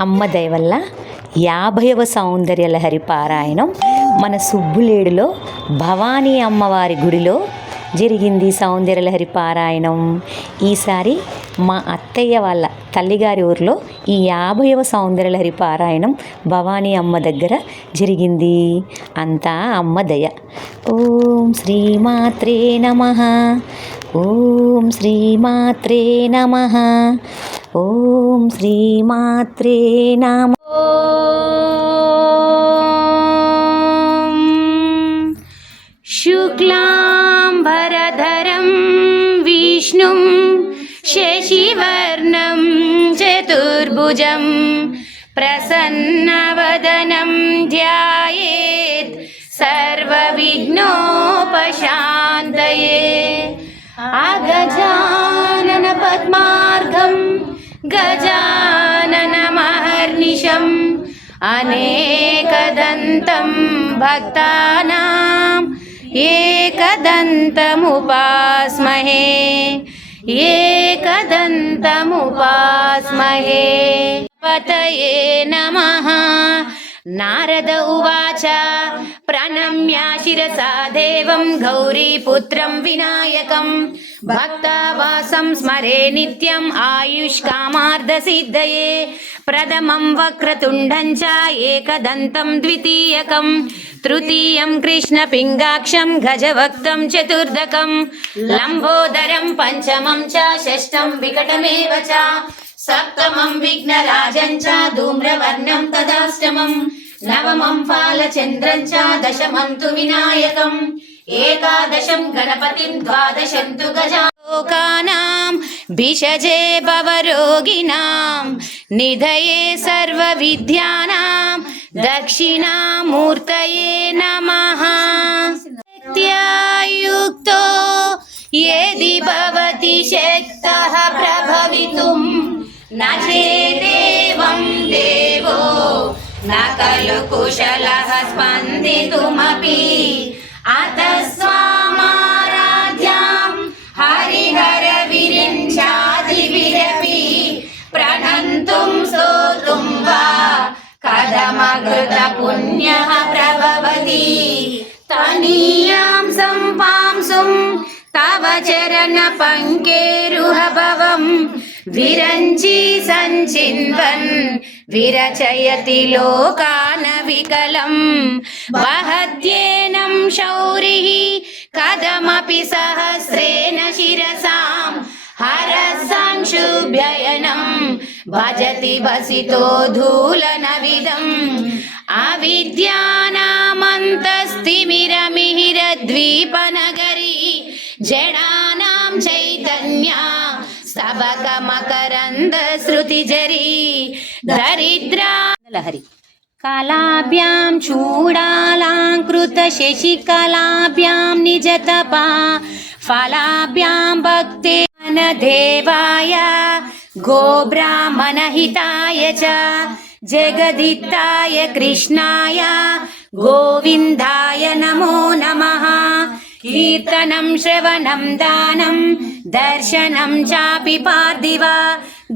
అమ్మ దయవల్ల యాభైవ సౌందర్య లహరి పారాయణం మన సుబ్బులేడులో భవానీ అమ్మవారి గుడిలో జరిగింది సౌందర్య లహరి పారాయణం. ఈసారి మా అత్తయ్య వాళ్ళ తల్లిగారి ఊరిలో ఈ యాభైవ సౌందర్య లహరి పారాయణం భవానీ అమ్మ దగ్గర జరిగింది. అంతా అమ్మ దయ. ఓం శ్రీమాత్రే నమ. ఓం శ్రీమాత్రే నమ. ఓం శ్రీమాత్రే నమ शुक्लाम्बरधरं विष्णुं शशिवर्णं चतुर्भुजं प्रसन्नवदनं ध्यायेत् सर्वविघ्नोपशान्तये अगजाननपद्मार्गं गजाननमहर्निशम् अनेकदन्तं भक्तानाम् एकदन्तमुपास्महे एकदन्तमुपास्महे। पतये नमः। नारद उवाच प्रणम्य शिरसा देवं गौरीपुत्रं विनायकं भक्तावासं स्मरे नित्यम् आयुष्कामार्धसिद्धये प्रथमं वक्रतुण्डं च एकदन्तं द्वितीयकं तृतीयं कृष्णपिङ्गाक्षं गजवक्तं चतुर्दकं लम्बोदरं पञ्चमं च षष्ठं विकटमेव च सप्तमं विघ्नराजं च धूम्रवर्णं तदाष्टमं, नवमं फालचन्द्रं च दशमं तु विनायकम्, एकादशं गणपतिं द्वादशं तु गजा लोकानां भिषजे भवरोगिणां, निधये सर्वविद्यानां, दक्षिणामूर्तये नमः। युक्तो यदि भवति शक्तः न खलु कुशलः स्पन्दितुमपि अतः स्वामाराध्यां हरिहरविरिञ्चादिभिरपि प्रणन्तुं स्तोतुं वा कथमकृतपुण्यः प्रभवति तनीयां सम्पांसुं तव విరంజి సంచిన్వన్ విరచయతి లోకాన వికలం వహద్యేనం శౌరి కథమపి సహస్రేణ శిరసాం. హరసాం శుభ్యయనం భజతి వసితో ధూలనవిదం అవిద్యానామంతస్తిమిరమిహిరద్వీపనగరీ జడానాం చైతన్యా अविद्यानामन्तस्तिमिरमिहिरद्वीपनगरी जडानां चैतन्या स्तबकमकरन्दश्रुतिजरी दरिद्रा लहरी कलाभ्यां चूडालाङ्कृतशशिकलाभ्यां निजतपा फलाभ्यां भक्ते देवाय गोब्राह्मणहिताय च जगदित्ताय कृष्णाय गोविन्दाय नमो नमः कीर्तनं श्रवणं दानं दर्शनं चापि पार्थिव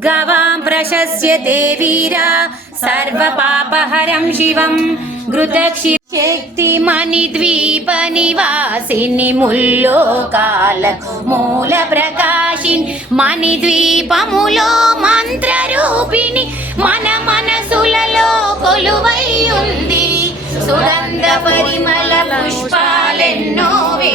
गवां प्रशस्य देवीरा सर्वपापहरं शिवं घृतक्षि శక్తిమణిద్వీపనివాసిని ముల్లోకాలకు మూల ప్రకాశిని మణిద్వీపములో మంత్రరూపిణి మన మనసులలో కొలువై ఉంది సుగంధ పరిమళ పుష్పాలెన్నో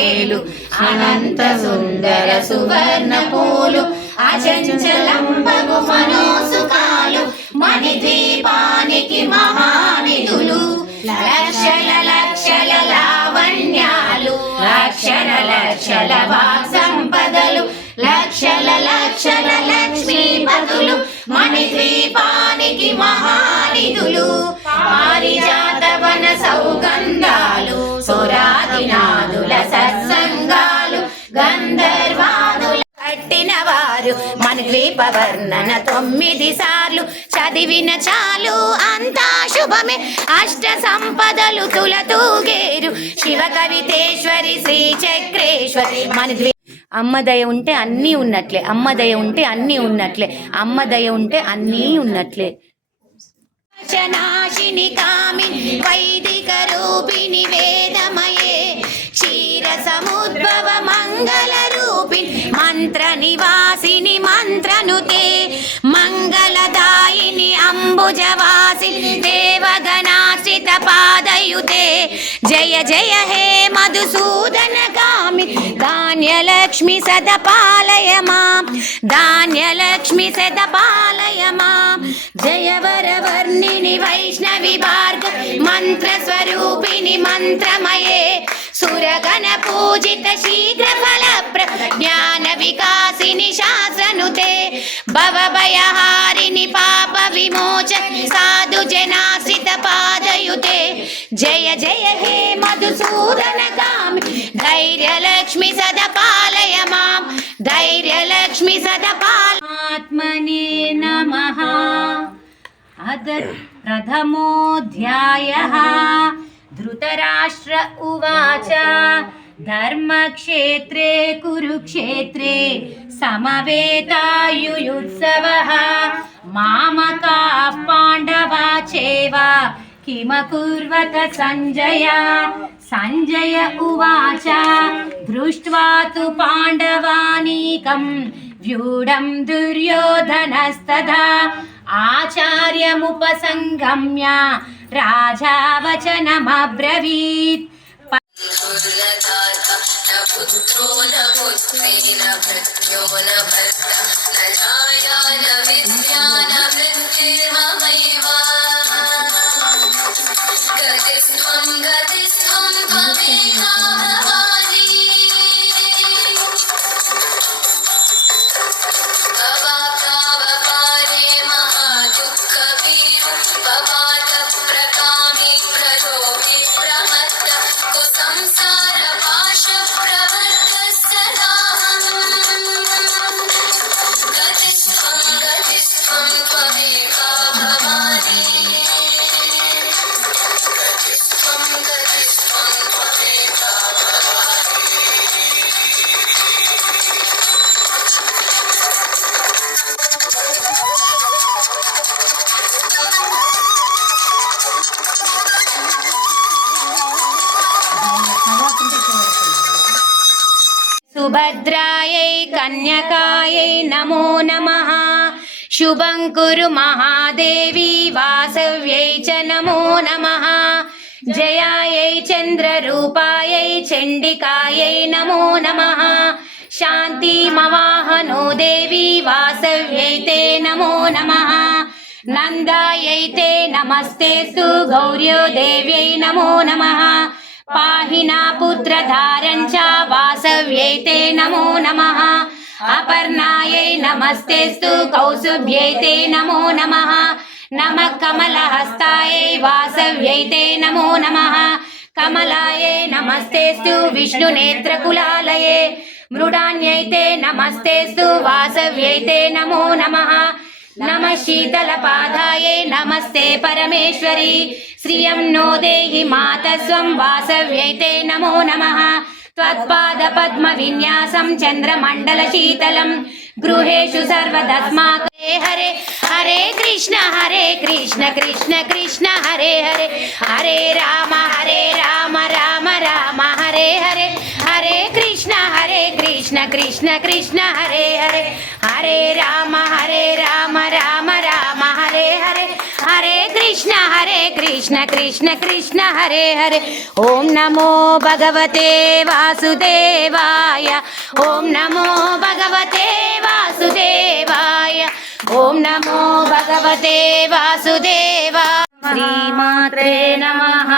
మేలు అనంత సుందర సువర్ణ పూలు అచంచలంబగు మనోసుకాలు మణిద్వీపానికి మహానిధులు లక్షల లక్షల లావణ్యాలు లక్షల లక్షల వాక్ సంపదలు లక్షల లక్షల లక్ష్మీపతులు మణిద్వీపానికి మహానిధులు పారిజాతవన సౌగంధాలు సత్సంగాలు గంధర్వాదుల కట్టిన వారు మన ద్వీప వర్ణన తొమ్మిది సార్లు చదివిన చాలు. అంతా శుభమే. అష్ట సంపదలు తులతూగేరు. శివ కవితేశ్వరి శ్రీ చక్రేశ్వరి మన ద్వీ అమ్మ దయ ఉంటే అన్నీ ఉన్నట్లే. అమ్మ దయ ఉంటే అన్నీ ఉన్నట్లే. అమ్మ దయ ఉంటే అన్నీ ఉన్నట్లే. నాశిని కామిని వైదిక రూపిణి వేదమయే. క్షీర సముద్భవ మంగళ రూపిణి మంత్ర నివాసిని మంత్రనుతే మంగళదాయిని అంబుజవాసి దేవగణాశ్రిత పాదయుతే. జయ జయ హే మధుసూదన కామి ధాన్యలక్ష్మి సద పాలయ మాం ధాన్యలక్ష్మి సద పాలయ మాం జయ వరవర్ణిని వైష్ణవి భార్గ सुरगन पूजित शीघ्र फल ज्ञान विकासिनि शास्त्रनुते, भवभयहारिणि पाप विमोच साधु जनासित पादयुते। जय जय, हे मधुसूदन काम धैर्य लक्ष्मि सद पालय माँ धैर्य लक्ष्मि सद पाल आत्मने नमः। अद प्रथमोऽध्यायः। धृतराष्ट्र उवाच धर्मक्षेत्रे कुरुक्षेत्रे समवेतायुयुत्सवः मामकाः पाण्डवा चेव किमकुर्वत सञ्जय सञ्जय उवाच दृष्ट्वा तु पाण्डवानीकं व्यूढं दुर्योधनस्तदा आचार्यमुपसङ्गम्य राजा वचनमब्रवीत् गतिस्त्वं गतिस्त्वं सुभद्रायै कन्यकायै नमो नमः शुभं कुरु महादेवी वासव्यै च नमो नमः जयायै चन्द्ररूपायै चण्डिकायै नमो नमः शान्तिमवाहनो देवी वासव्यै ते नमो नमः नन्दायै ते नमस्तेस्तु गौर्यो देव्यै नमो नमः పాహినా పుత్రధారం చ వాసవ్యైతే నమో నమ. అపర్ణాయై నమస్తేస్తు కౌసుభ్యైతే నమో నమ. నమ కమలహస్తాయై వాసవ్యైతే నమో నమ. కమలాయే నమస్తేస్తు విష్ణునేత్రకులాలయే మృడాన్యైతే నమస్తేస్తు వాసవ్యైతే నమో నమః. नमः शीतलपादायै नमस्ते परमेश्वरी। श्रियं नो देहि मातस्वं वासव्यै ते नमो नमः। त्वत्पादपद्मविन्यासं चन्द्रमण्डलशीतलं गृहेषु सर्वदस्माके हरे। हरे कृष्ण हरे कृष्ण कृष्ण कृष्ण, हरे हरे। हरे राम हरे राम राम राम, हरे हरे। हरे कृष्ण हरे कृष्ण कृष्ण कृष्ण, हरे हरे। हरे राम हरे कृष्ण कृष्ण कृष्ण, हरे हरे। ॐ नमो भगवते वासुदेवाय। ॐ नमो भगवते वासुदेवाय। ॐ नमो भगवते वासुदेवा श्रीमात्रे नमः।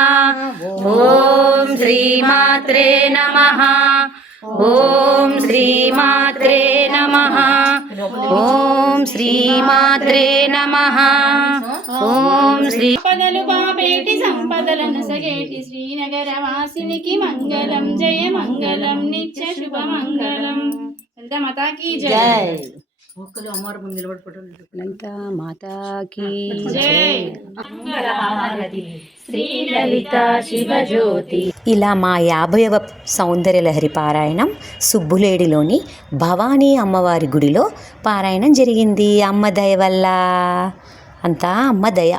ॐ श्रीमात्रे नमः। ॐ श्रीमात्रे नमः। ॐ श्रीमात्रे नमः। ఓం శ్రీ పాపేటి సంపదలను సగేటి. శ్రీనగర వాసినికి మంగళం జయ మంగళం నిత్య శుభ మంగళం. లలిత జయ అమ్మవారి ముందు నిలబడిపోవడం మాతాకి ఇలా మా యాభైవ సౌందర్యలహరి పారాయణం సుబ్బులేడిలోని భవానీ అమ్మవారి గుడిలో పారాయణం జరిగింది. అమ్మ దయ వల్ల అంతా అమ్మ దయ